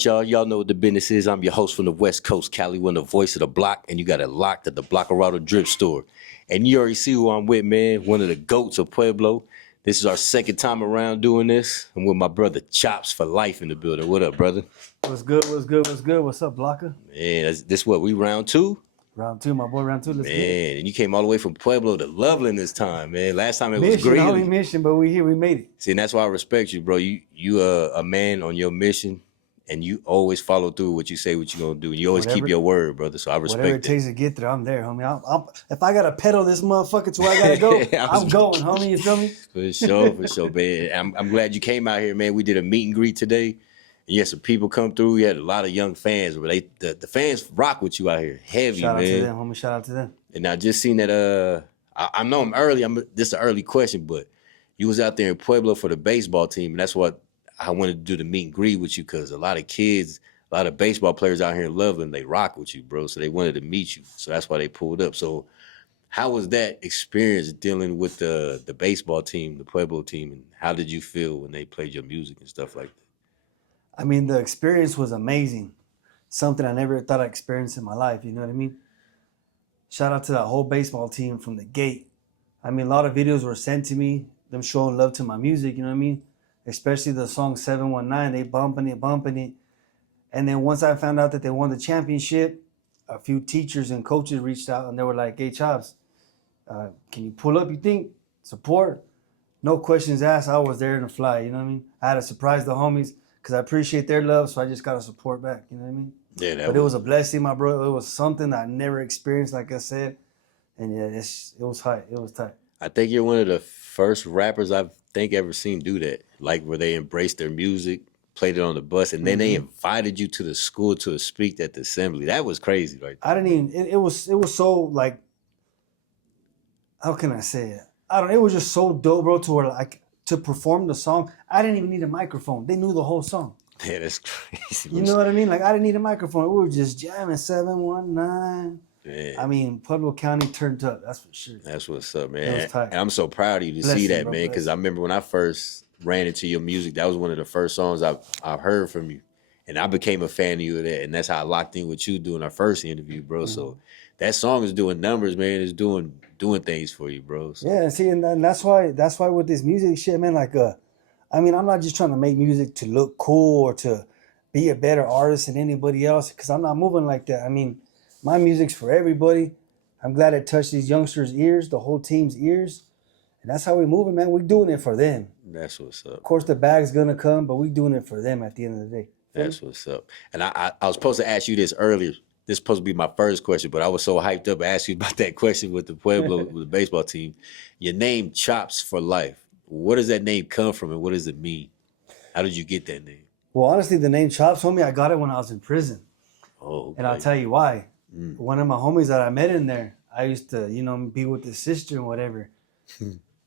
right, y'all. Y'all know what the business is. I'm your host from the West Coast, Cali, one the voice of the block, and you got it locked at the BLOKARADO Drip Store. And you already see who I'm with, man. One of the GOATs of Pueblo. This is our second time around doing this. I'm with my brother Chops for life in the building. What up, brother? What's good? What's good? What's good? What's up, Blocker? Man, this what, we round two? Round two, my boy. Round two. Let's get it. Man, and you came all the way from Pueblo to Loveland this time, man. Last time it was Greeley. Only mission, but we here. We made it. See, and that's why I respect you, bro. You a man on your mission, and you always follow through what you say, what you gonna do. You always keep your word, brother. So I respect whatever it takes to get there. I'm there, homie. If I gotta pedal this motherfucker to where I gotta go, I'm going, homie. You feel me? For sure, man. I'm glad you came out here, man. We did a meet and greet today. And you had some people come through. You had a lot of young fans, but the fans rock with you out here, heavy, Shout man. Shout out to them, homie. Shout out to them. And I just seen that. I know I'm early. This is an early question, but you was out there in Pueblo for the baseball team, and that's what I wanted to do, the meet and greet with you, because a lot of kids, a lot of baseball players out here in Loveland, they rock with you, bro. So they wanted to meet you. So that's why they pulled up. So how was that experience dealing with the baseball team, the Pueblo team, and how did you feel when they played your music and stuff like that? I mean, the experience was amazing. Something I never thought I'd experience in my life. You know what I mean? Shout out to that whole baseball team from the gate. I mean, a lot of videos were sent to me, them showing love to my music, you know what I mean? Especially the song 719, they bumping it. And then once I found out that they won the championship, a few teachers and coaches reached out and they were like, hey, Chops, can you pull up, you think? Support? No questions asked. I was there in the fly, you know what I mean? I had to surprise the homies because I appreciate their love, so I just got to support back, you know what I mean? Yeah, but it was a blessing, my bro. It was something I never experienced, like I said. And yeah, it was tight. It was tight. I think you're one of the first rappers I've ever seen do that, like where they embraced their music, played it on the bus, and then they invited you to the school to speak at the assembly. That was crazy, right? I didn't even. It was so like. How can I say it? I don't. It was just so dope, bro. To where like to perform the song, I didn't even need a microphone. They knew the whole song. Yeah, that's crazy. You know what I mean? Like I didn't need a microphone. We were just jamming 719. Yeah. I mean, Pueblo County turned up. That's for sure. That's what's up, man. It was tight. And I'm so proud of you to see that, man, because I remember when I first ran into your music, that was one of the first songs I've heard from you. And I became a fan of you of that. And that's how I locked in with you doing our first interview, bro. So that song is doing numbers, man. It's doing things for you, bro. So. Yeah, see, and that's why with this music shit, man, like I mean, I'm not just trying to make music to look cool or to be a better artist than anybody else, because I'm not moving like that. I mean, my music's for everybody. I'm glad it touched these youngsters' ears, the whole team's ears. And that's how we moving, man. We're doing it for them. That's what's up. Of course, the bag's going to come, but we're doing it for them at the end of the day. That's what's up. And I was supposed to ask you this earlier. This is supposed to be my first question, but I was so hyped up to ask you about that question with the Pueblo, with the baseball team. Your name, Chops for Life. Where does that name come from and what does it mean? How did you get that name? Well, honestly, the name Chops, homie, I got it when I was in prison. Oh, okay. And I'll tell you why. One of my homies that I met in there, I used to, you know, be with his sister and whatever.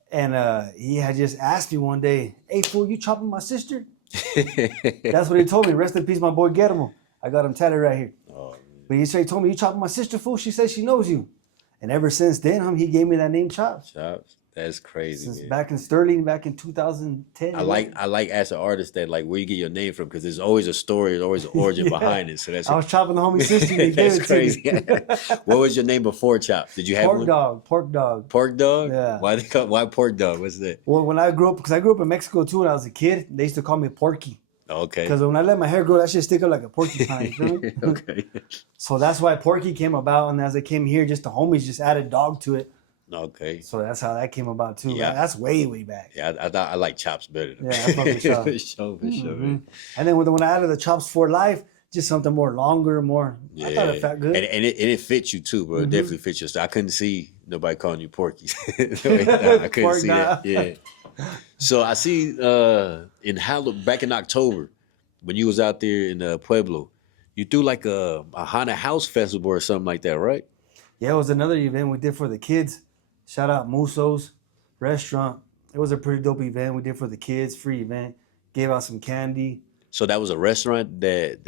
And he had just asked me one day, hey, fool, you chopping my sister? That's what he told me. Rest in peace, my boy Guillermo. I got him tatted right here. Oh, but he told me, you chopping my sister, fool? She says she knows you. And ever since then, he gave me that name, Chops. Chops. That's crazy. Since back in Sterling, back in 2010. I like as an artist that like where you get your name from, because there's always a story, there's always an origin behind it. So that's I was chopping the homie's sister. That's crazy. What was your name before Chops? Did you have one? Pork dog. Pork dog? Yeah. Why pork dog? What's that? Well, when I grew up, because I grew up in Mexico too when I was a kid, they used to call me Porky. Okay. Because when I let my hair grow, that shit stick up like a porcupine. You feel me? Okay. So that's why Porky came about, and as I came here, just the homies just added dog to it. Okay. So that's how that came about too. Yeah. That's way back. Yeah, I thought I like Chops better. Yeah, I fuck with Chops. For sure. And then when I added the Chops for Life, just something more longer, more. Yeah. I thought it felt good. And it fits you too, bro. It definitely fits you. So I couldn't see nobody calling you Porky. I couldn't see that. Yeah. So I see back in October, when you was out there in Pueblo, you threw like a haunted house festival or something like that, right? Yeah, it was another event we did for the kids. Shout out Muso's restaurant. It was a pretty dope event we did for the kids, free event. Gave out some candy. So that was a restaurant that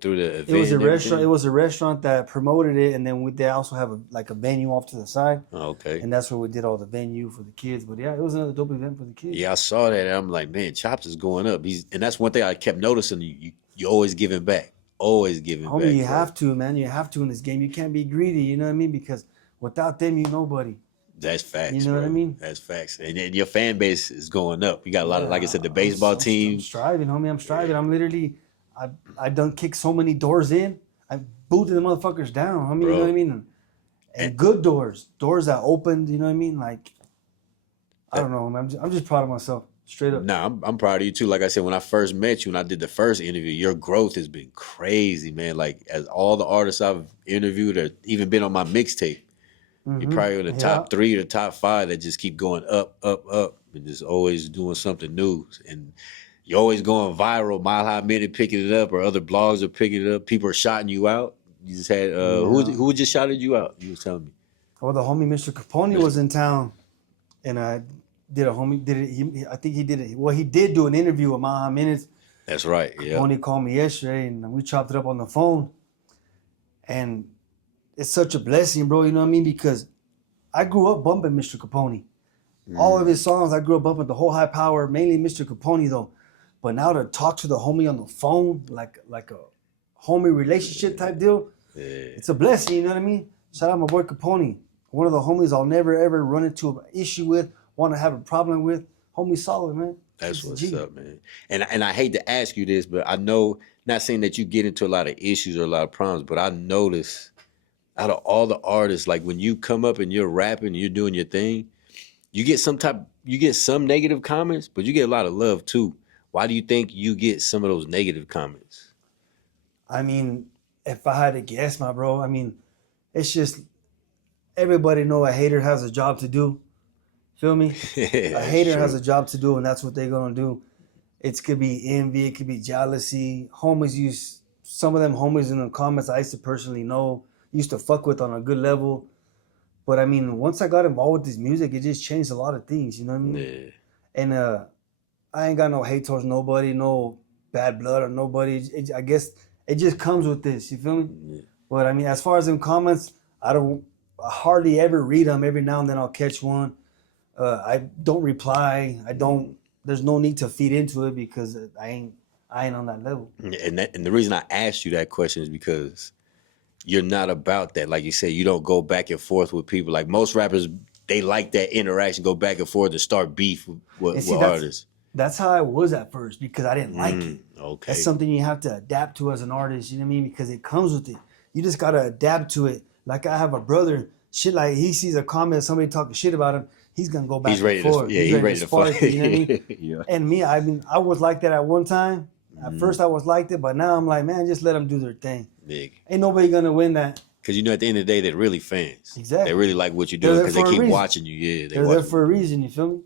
threw the event. It was a restaurant. It was a restaurant that promoted it, and then they also have a venue off to the side. Oh, okay. And that's where we did all the venue for the kids. But yeah, it was another dope event for the kids. Yeah, I saw that, and I'm like, man, Chops is going up. And that's one thing I kept noticing. You you always giving back. Always giving Homie, back, you bro. have to, man. You have to in this game. You can't be greedy. You know what I mean? Because without them, you nobody. That's You facts, know what I bro. mean? That's facts. And your fan base is going up. You got a lot of, like I Yeah, said, the baseball I'm team. striving, homie. I'm striving. Yeah. I'm literally, I done kicked so many doors in. I booted the motherfuckers down, homie. You know what I Bro. mean? And And good doors, doors that opened. You know what I mean? Like I that, don't know, homie. I'm just proud of myself, straight up. nah, I'm proud of you too. Like I said, when I first met you, when I did the first interview, your growth has been crazy, man. Like as all the artists I've interviewed or even been on my mixtape, you're probably in the Yeah. top 3 or the top 5 that just keep going up, up, up, and just always doing something new. And you're always going viral. Mile High Minute picking it up, or other blogs are picking it up. People are shouting you out. You just had Yeah. who just shouted you out? You was telling me. Well, the homie Mr. Capone Mr. was in town, and I did a homie did it. I think he did it. Well, he did do an interview with Maha Minutes. That's right. Yeah. Capone called me yesterday, and we chopped it up on the phone. And it's such a blessing, bro. You know what I mean? Because I grew up bumping Mr. Capone. All of his songs, I grew up bumping the whole high power, mainly Mr. Capone though. But now to talk to the homie on the phone, like a homie relationship type deal, Yeah. it's a blessing. You know what I mean? Shout out my boy Capone, one of the homies I'll never ever run into an issue with, want to have a problem with. Homie solid, man. That's He's a what's G. up, man. And I hate to ask you this, but I know, not saying that you get into a lot of issues or a lot of problems, but I notice out of all the artists, like when you come up and you're rapping, you're doing your thing, you get some negative comments, but you get a lot of love too. Why do you think you get some of those negative comments? I mean, if I had to guess, my bro, I mean, it's just everybody know a hater has a job to do. Feel me? A That's hater has true. a job to do, and that's what they're gonna do. It could be envy, it could be jealousy. Homies use some of them homies in the comments I used to personally know, used to fuck with on a good level. But I mean, once I got involved with this music, it just changed a lot of things. You know what I mean? Yeah. And I ain't got no hate towards nobody, no bad blood or nobody. I guess it just comes with this. You feel me? Yeah. But I mean, as far as them comments, I hardly ever read them. Every now and then I'll catch one. I don't reply. I don't. There's no need to feed into it because I ain't on that level. And the reason I asked you that question is because you're not about that. Like you said, you don't go back and forth with people. Like most rappers, they like that interaction, go back and forth and start beef And with see, artists. that's how I was at first because I didn't like it. Okay. That's something you have to adapt to as an artist. You know what I mean? Because it comes with it. You just gotta adapt to it. Like I have a brother. Shit, like he sees a comment, somebody talking shit about him, he's gonna go back He's ready and forth. to, yeah, he's ready to spark fight. it, you know what I mean? Yeah. And me, I mean, I was like that at one time. At first, I was like that, but now I'm like, man, just let them do their thing. Big. Ain't nobody gonna win that. Because you know, at the end of the day, they're really fans. Exactly. They really like what you're They're doing there because they for a keep reason. watching you. Yeah, They're there for a reason. You feel me?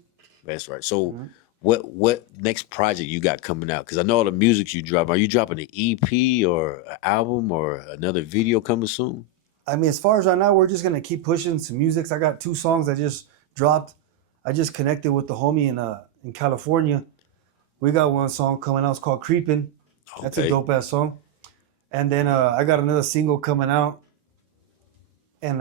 That's right. So, what next project you got coming out? Because I know all the music you drop. Are you dropping an EP or an album or another video coming soon? I mean, as far as right now, we're just gonna keep pushing some music. I got 2 songs that just dropped. I just connected with the homie in California. We got one song coming out. It's called "Creepin'." That's a Okay. dope ass song. And then I got another single coming out, and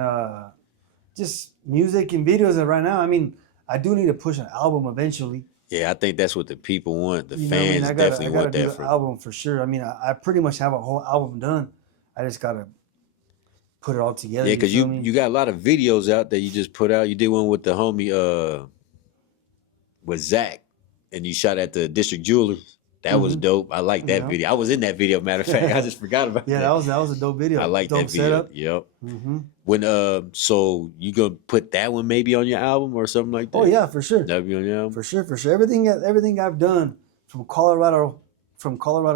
just music and videos. And right now, I mean, I do need to push an album eventually. Yeah, I think that's what the people want. The You know what I mean? fans I definitely gotta want do that the from. album for sure. I mean, I pretty much have a whole album done. I just gotta put it all together. Yeah, because feel me? you got a lot of videos out that you just put out. You did one with the homie with Zach, and you shot at the District Jewelers. That was dope. I like that Yeah. video. I was in that video, matter of fact. I just forgot about Yeah, that. that was a dope video. I like dope that video. setup. Yep. Mm-hmm. When so you gonna put that one maybe on your album or something like that? Oh yeah, for sure. That'd be on your album. For sure. Everything I've done from Colorado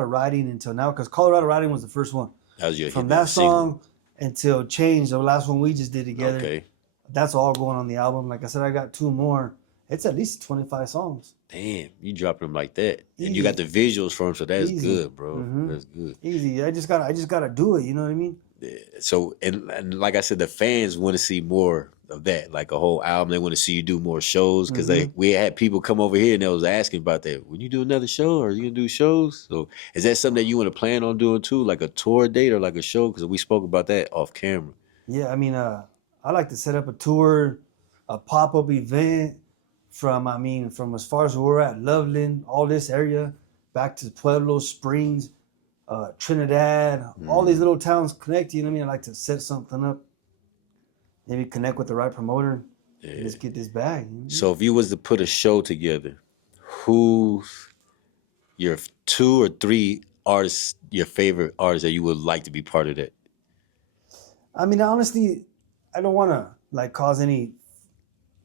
riding until now, because Colorado riding was the first one. That was your From hit, that single. song until Change, the last one we just did together. Okay. That's all going on the album. Like I said, I got 2 more. It's at least 25 songs. Damn, you dropping them like that, and you Easy. got the visuals for them, so that's Easy. good, bro. Mhm. That's good. Easy. I just gotta do it. You know what I mean? Yeah. So and like I said, the fans want to see more of that, like a whole album. They want to see you do more shows because we had people come over here and they was asking about that. When you do another show, or are you gonna do shows? So is that something that you want to plan on doing too, like a tour date or like a show? Because we spoke about that off camera. Yeah. I mean, I like to set up a tour, a pop up event from as far as where we're at, Loveland, all this area, back to Pueblo Springs, Trinidad, all these little towns connect. You know what I mean? I like to set something up, maybe connect with the right promoter. Yeah. Let's get this bag. You know? So if you was to put a show together, who's your 2 or 3 artists, your favorite artists that you would like to be part of that? I mean, honestly, I don't want to like cause any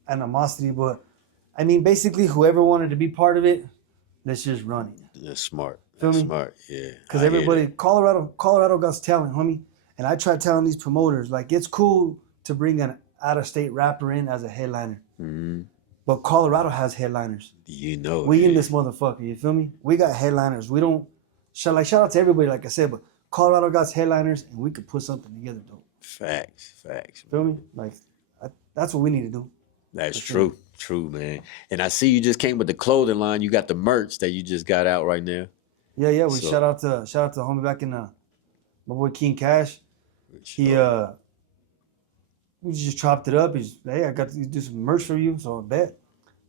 animosity, but I mean, basically, whoever wanted to be part of it, let's just run it. That's smart. Feel That's me? smart. Yeah. Because I hear everybody, that. Colorado got talent, homie. And I try telling these promoters, like, it's cool to bring an out-of-state rapper in as a headliner. But Colorado has headliners. You know, We yeah. in this motherfucker, you feel me? We got headliners. We don't, shout out to everybody, like I said, but Colorado got headliners, and we could put something together, though. Facts. Feel me? Like, that's what we need to do. That's true. True, man. And I see you just came with the clothing line. You got the merch that you just got out right now. Yeah. We So- shout out to homie back in my boy King Cash. He we just chopped it up. He's hey, I got to do some merch for you, so I bet.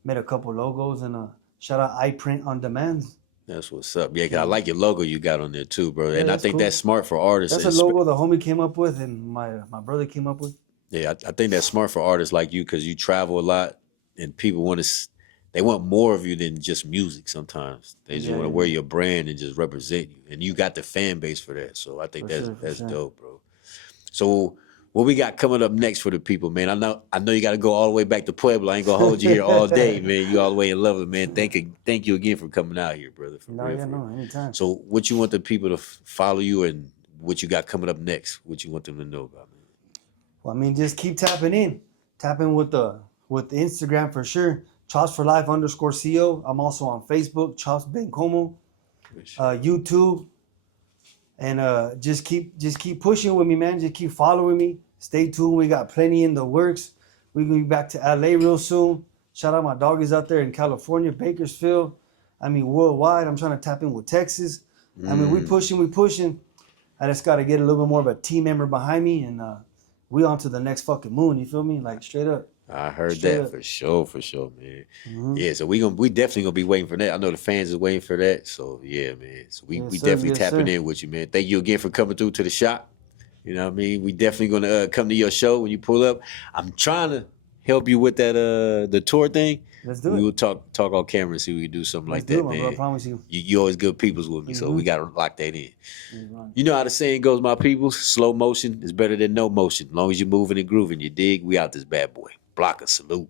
Made a couple logos and shout out iPrint on Demand. That's what's up. Yeah, 'cause I like your logo you got on there too, bro. And I that's think cool. that's smart for artists. That's a logo the homie came up with and my brother came up with. Yeah, I think that's smart for artists like you because you travel a lot and people want to, they want more of you than just music sometimes. They just want to wear your brand and just represent you. And you got the fan base for that. So I think that's dope, bro. So what we got coming up next for the people, man? I know you got to go all the way back to Pueblo. I ain't going to hold you here all day, man. You all the way in Loveland, man. Thank you again for coming out here, brother. For real. Anytime. So what you want the people to follow you and what you got coming up next? What you want them to know about, man? Well, I mean, just keep tapping in. Tap in with the Instagram for sure. Chops for Life _CO. I'm also on Facebook, Chops Bencomo, YouTube. And just keep pushing with me, man. Just keep following me. Stay tuned. We got plenty in the works. We're gonna be back to LA real soon. Shout out my doggies out there in California, Bakersfield. I mean, worldwide. I'm trying to tap in with Texas. I mean, we pushing. I just got to get a little bit more of a team member behind me, and we on to the next fucking moon. You feel me? Like straight up. I heard that for sure, man. Yeah, so we definitely gonna be waiting for that. I know the fans is waiting for that. So yeah, man. So we definitely tapping in with you, man. Thank you again for coming through to the shop. You know what I mean? We definitely gonna come to your show when you pull up. I'm trying to help you with that the tour thing. Let's do it. We will talk on camera and see if we can do something like that, man. Bro, I promise you. You always good peoples with me, so we gotta lock that in. You know how the saying goes, my peoples, slow motion is better than no motion. As long as you're moving and grooving, you dig? We out this bad boy. Blocker, salute.